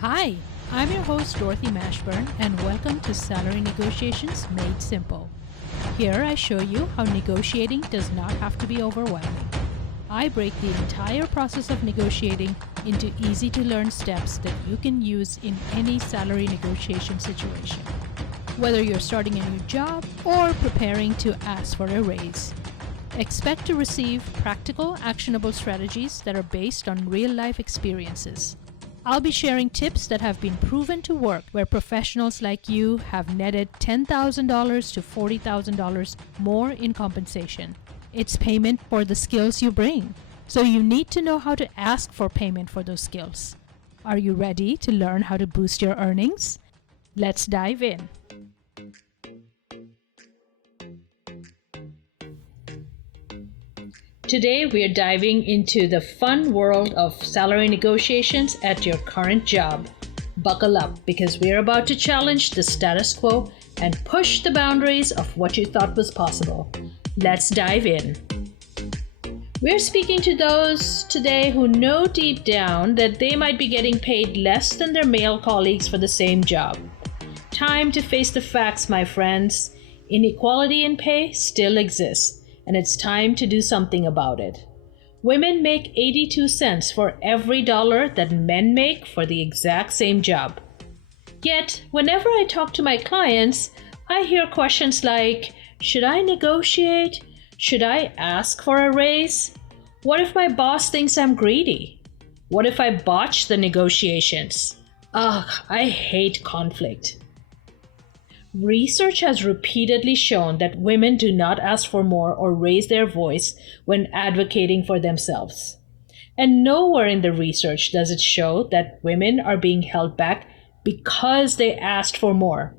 Hi, I'm your host Dorothy Mashburn, and welcome to Salary Negotiations Made Simple. Here I show you how negotiating does not have to be overwhelming. I break the entire process of negotiating into easy-to-learn steps that you can use in any salary negotiation situation, whether you're starting a new job or preparing to ask for a raise. Expect to receive practical, actionable strategies that are based on real-life experiences. I'll be sharing tips that have been proven to work, where professionals like you have netted $10,000 to $40,000 more in compensation. It's payment for the skills you bring. So you need to know how to ask for payment for those skills. Are you ready to learn how to boost your earnings? Let's dive in. Today, we are diving into the fun world of salary negotiations at your current job. Buckle up, because we're about to challenge the status quo and push the boundaries of what you thought was possible. Let's dive in. We're speaking to those today who know deep down that they might be getting paid less than their male colleagues for the same job. Time to face the facts, my friends. Inequality in pay still exists, and it's time to do something about it. Women make 82 cents for every dollar that men make for the exact same job. Yet, whenever I talk to my clients, I hear questions like, should I negotiate? Should I ask for a raise? What if my boss thinks I'm greedy? What if I botch the negotiations? Ugh, I hate conflict. Research has repeatedly shown that women do not ask for more or raise their voice when advocating for themselves. And nowhere in the research does it show that women are being held back because they asked for more.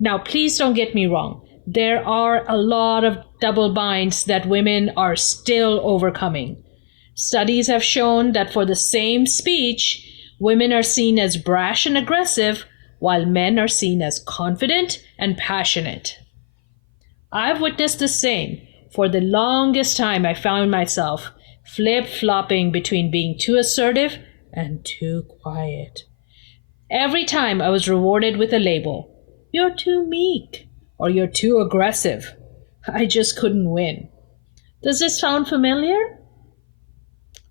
Now, please don't get me wrong. There are a lot of double binds that women are still overcoming. Studies have shown that for the same speech, women are seen as brash and aggressive, while men are seen as confident and passionate. I've witnessed the same. For the longest time, I found myself flip-flopping between being too assertive and too quiet. Every time I was rewarded with a label, "You're too meek," or "You're too aggressive." I just couldn't win. Does this sound familiar?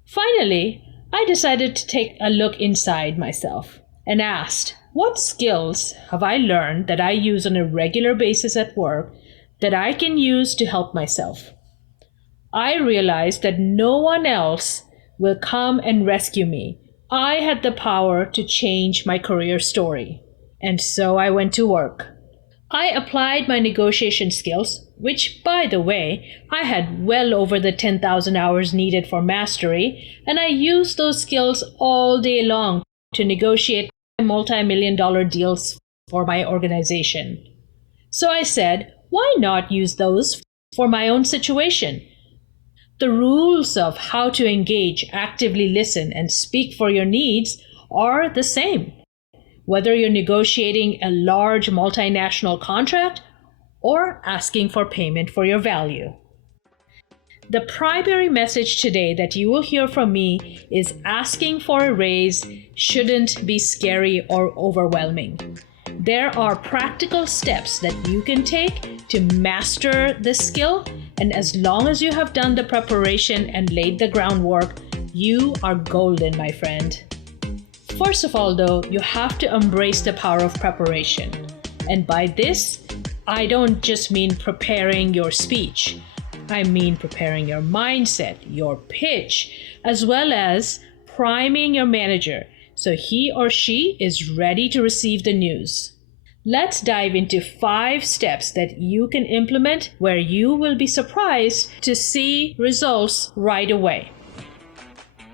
Finally, I decided to take a look inside myself and asked, what skills have I learned that I use on a regular basis at work that I can use to help myself? I realized that no one else will come and rescue me. I had the power to change my career story. And so I went to work. I applied my negotiation skills, which, by the way, I had well over the 10,000 hours needed for mastery, and I used those skills all day long to negotiate multi-million-dollar deals for my organization. So I said, why not use those for my own situation? The rules of how to engage, actively listen, and speak for your needs are the same, whether you're negotiating a large multinational contract or asking for payment for your value. The primary message today that you will hear from me is asking for a raise shouldn't be scary or overwhelming. There are practical steps that you can take to master this skill, and as long as you have done the preparation and laid the groundwork, you are golden, my friend. First of all, though, you have to embrace the power of preparation. And by this, I don't just mean preparing your speech. I mean preparing your mindset, your pitch, as well as priming your manager so he or she is ready to receive the news. Let's dive into 5 steps that you can implement where you will be surprised to see results right away.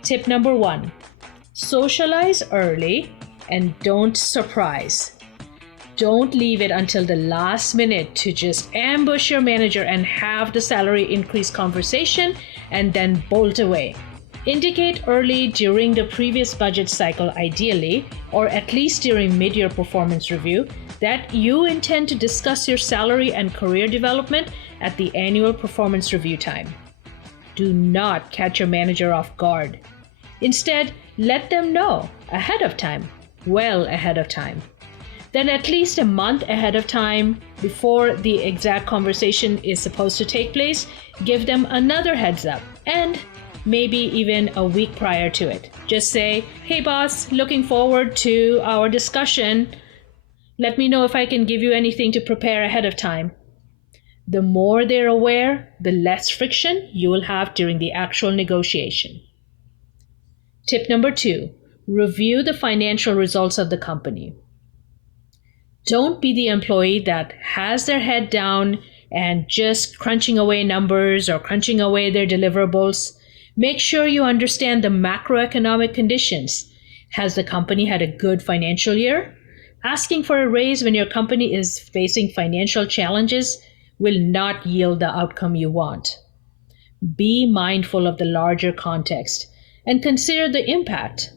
Tip number 1, socialize early and don't surprise. Don't leave it until the last minute to just ambush your manager and have the salary increase conversation and then bolt away. Indicate early during the previous budget cycle ideally, or at least during mid-year performance review, that you intend to discuss your salary and career development at the annual performance review time. Do not catch your manager off guard. Instead, let them know ahead of time. well ahead of time. Then at least a month ahead of time, before the exact conversation is supposed to take place, give them another heads up, and maybe even a week prior to it. Just say, "Hey boss, looking forward to our discussion. Let me know if I can give you anything to prepare ahead of time." The more they're aware, the less friction you will have during the actual negotiation. Tip number 2, review the financial results of the company. Don't be the employee that has their head down and just crunching away numbers or crunching away their deliverables. Make sure you understand the macroeconomic conditions. Has the company had a good financial year? Asking for a raise when your company is facing financial challenges will not yield the outcome you want. Be mindful of the larger context and consider the impact.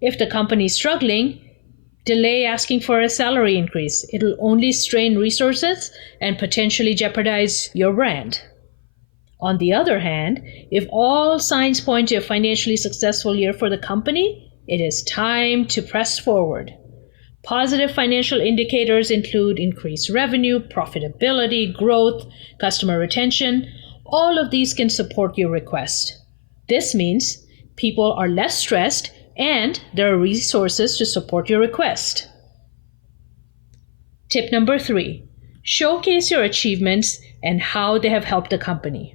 If the company is struggling, delay asking for a salary increase. It'll only strain resources and potentially jeopardize your brand. On the other hand, if all signs point to a financially successful year for the company, it is time to press forward. Positive financial indicators include increased revenue, profitability, growth, customer retention. All of these can support your request. This means people are less stressed and there are resources to support your request. Tip number 3, showcase your achievements and how they have helped the company.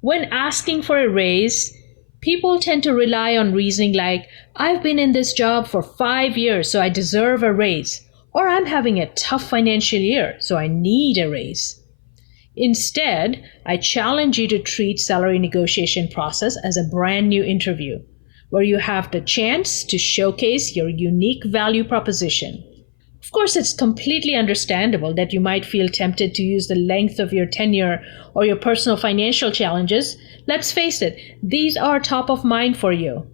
When asking for a raise, people tend to rely on reasoning like, "I've been in this job for 5 years, so I deserve a raise," or "I'm having a tough financial year, so I need a raise." Instead, I challenge you to treat salary negotiation process as a brand new interview, where you have the chance to showcase your unique value proposition. Of course, it's completely understandable that you might feel tempted to use the length of your tenure or your personal financial challenges. Let's face it, these are top of mind for you.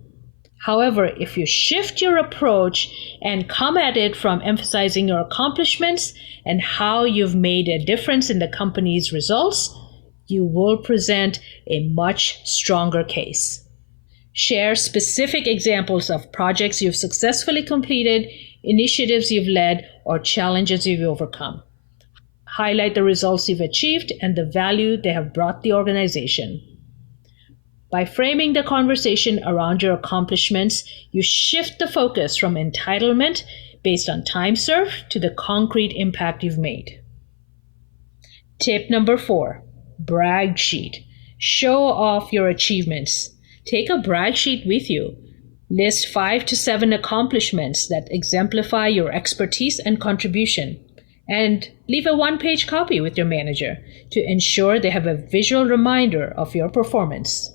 However, if you shift your approach and come at it from emphasizing your accomplishments and how you've made a difference in the company's results, you will present a much stronger case. Share specific examples of projects you've successfully completed, initiatives you've led, or challenges you've overcome. Highlight the results you've achieved and the value they have brought the organization. By framing the conversation around your accomplishments, you shift the focus from entitlement based on time served to the concrete impact you've made. Tip number 4, brag sheet. Show off your achievements. Take a brag sheet with you. List 5 to 7 accomplishments that exemplify your expertise and contribution, and leave a one-page copy with your manager to ensure they have a visual reminder of your performance.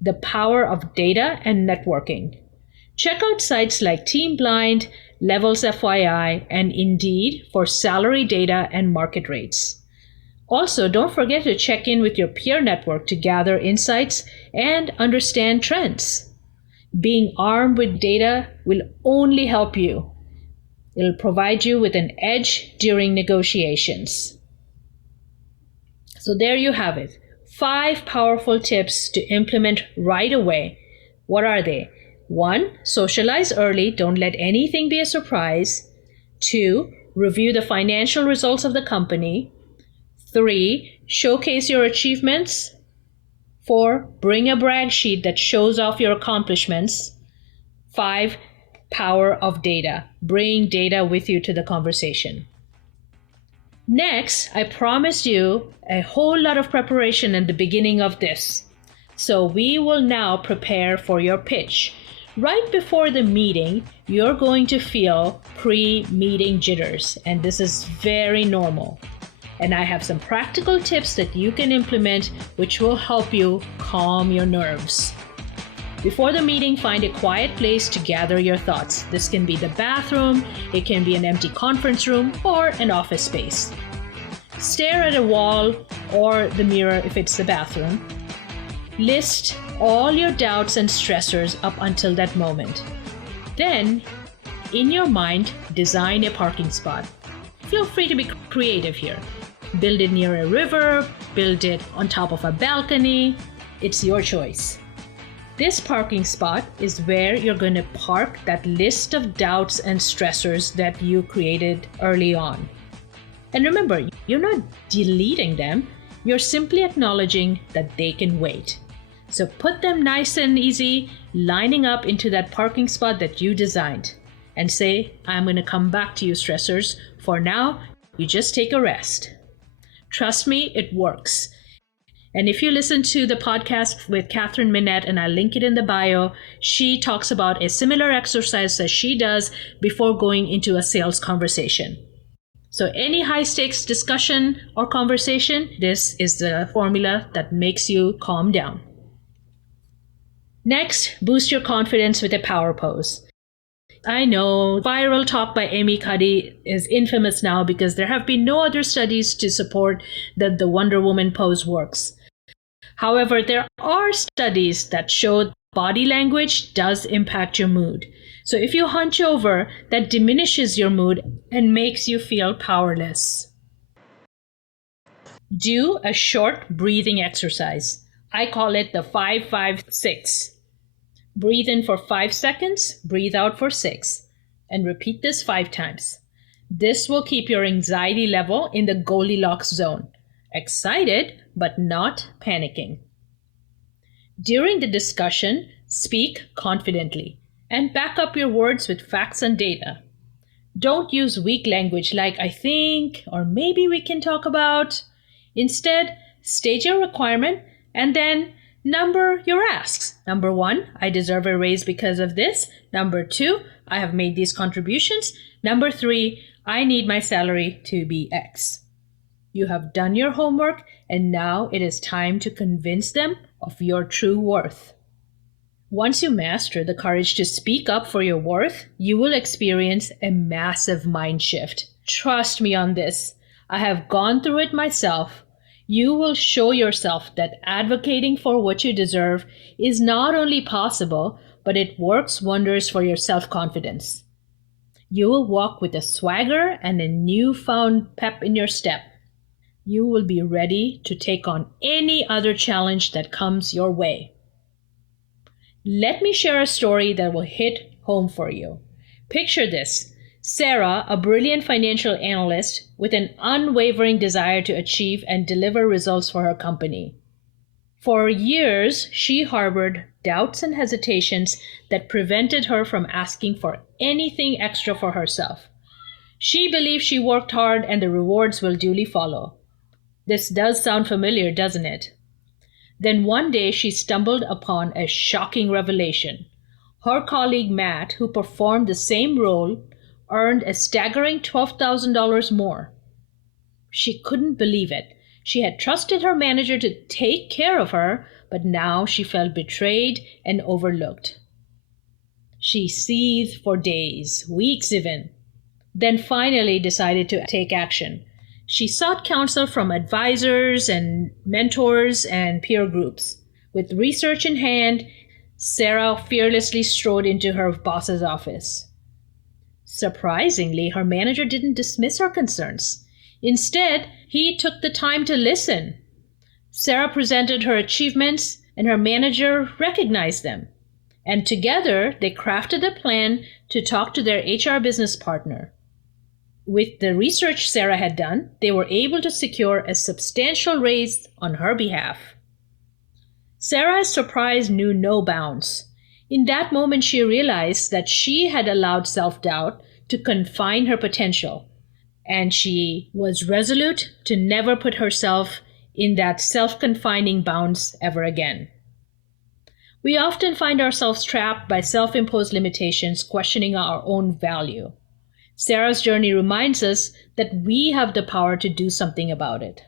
The power of data and networking. Check out sites like TeamBlind, Levels FYI, and Indeed for salary data and market rates. Also, don't forget to check in with your peer network to gather insights and understand trends. Being armed with data will only help you. It'll provide you with an edge during negotiations. So there you have it. 5 powerful tips to implement right away. What are they? 1, socialize early. Don't let anything be a surprise. 2, review the financial results of the company. 3, showcase your achievements. 4, bring a brag sheet that shows off your accomplishments. 5, power of data. Bring data with you to the conversation. Next, I promised you a whole lot of preparation at the beginning of this. So we will now prepare for your pitch. Right before the meeting, you're going to feel pre-meeting jitters, and this is very normal. And I have some practical tips that you can implement which will help you calm your nerves. Before the meeting, find a quiet place to gather your thoughts. This can be the bathroom, it can be an empty conference room, or an office space. Stare at a wall or the mirror if it's the bathroom. List all your doubts and stressors up until that moment. Then, in your mind, design a parking spot. Feel free to be creative here. Build it near a river, build it on top of a balcony. It's your choice. This parking spot is where you're going to park that list of doubts and stressors that you created early on. And remember, you're not deleting them, you're simply acknowledging that they can wait. So put them nice and easy, lining up into that parking spot that you designed. And say, I'm going to come back to you, stressors. For now, you just take a rest. Trust me, it works. And if you listen to the podcast with Katherine Minett, and I'll link it in the bio, she talks about a similar exercise that she does before going into a sales conversation. So any high-stakes discussion or conversation, this is the formula that makes you calm down. Next, boost your confidence with a power pose. I know viral talk by Amy Cuddy is infamous now because there have been no other studies to support that the Wonder Woman pose works. However, there are studies that show body language does impact your mood. So if you hunch over, that diminishes your mood and makes you feel powerless. Do a short breathing exercise. I call it the 5-5-6. Breathe in for 5 seconds, breathe out for 6, and repeat this 5 times. This will keep your anxiety level in the Goldilocks zone. Excited, but not panicking. During the discussion, speak confidently and back up your words with facts and data. Don't use weak language like I think or maybe we can talk about. Instead, state your requirement and then number your asks. Number 1, I deserve a raise because of this. Number 2, I have made these contributions. Number 3, I need my salary to be X. You have done your homework, and now it is time to convince them of your true worth. Once you master the courage to speak up for your worth, you will experience a massive mind shift. Trust me on this. I have gone through it myself. You will show yourself that advocating for what you deserve is not only possible, but it works wonders for your self-confidence. You will walk with a swagger and a newfound pep in your step. You will be ready to take on any other challenge that comes your way. Let me share a story that will hit home for you. Picture this. Sarah, a brilliant financial analyst with an unwavering desire to achieve and deliver results for her company. For years, she harbored doubts and hesitations that prevented her from asking for anything extra for herself. She believed she worked hard and the rewards will duly follow. This does sound familiar, doesn't it? Then one day she stumbled upon a shocking revelation. Her colleague Matt, who performed the same role, earned a staggering $12,000 more. She couldn't believe it. She had trusted her manager to take care of her, but now she felt betrayed and overlooked. She seethed for days, weeks even, then finally decided to take action. She sought counsel from advisors and mentors and peer groups. With research in hand, Sarah fearlessly strode into her boss's office. Surprisingly, her manager didn't dismiss her concerns. Instead, he took the time to listen. Sarah presented her achievements, and her manager recognized them. And together, they crafted a plan to talk to their HR business partner. With the research Sarah had done, they were able to secure a substantial raise on her behalf. Sarah's surprise knew no bounds. In that moment, she realized that she had allowed self-doubt to confine her potential, and she was resolute to never put herself in that self-confining bounds ever again. We often find ourselves trapped by self-imposed limitations, questioning our own value. Sarah's journey reminds us that we have the power to do something about it.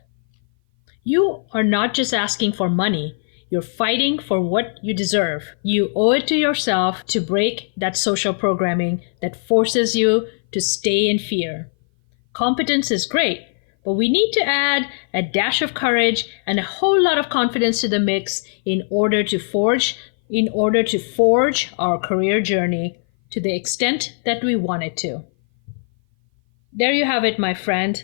You are not just asking for money, you're fighting for what you deserve. You owe it to yourself to break that social programming that forces you to stay in fear. Competence is great, but we need to add a dash of courage and a whole lot of confidence to the mix in order to forge our career journey to the extent that we want it to. There you have it, my friend.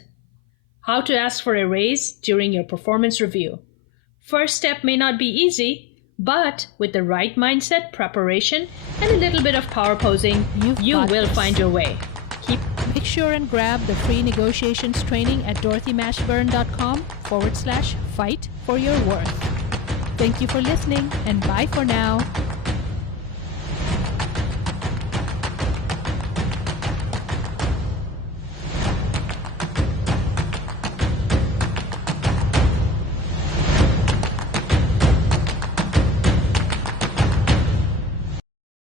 How to ask for a raise during your performance review. First step may not be easy, But with the right mindset, preparation, and a little bit of power posing, you will find your way. Make sure and grab the free negotiations training at DorothyMashburn.com/fight for your worth. Thank you for listening, and bye for now.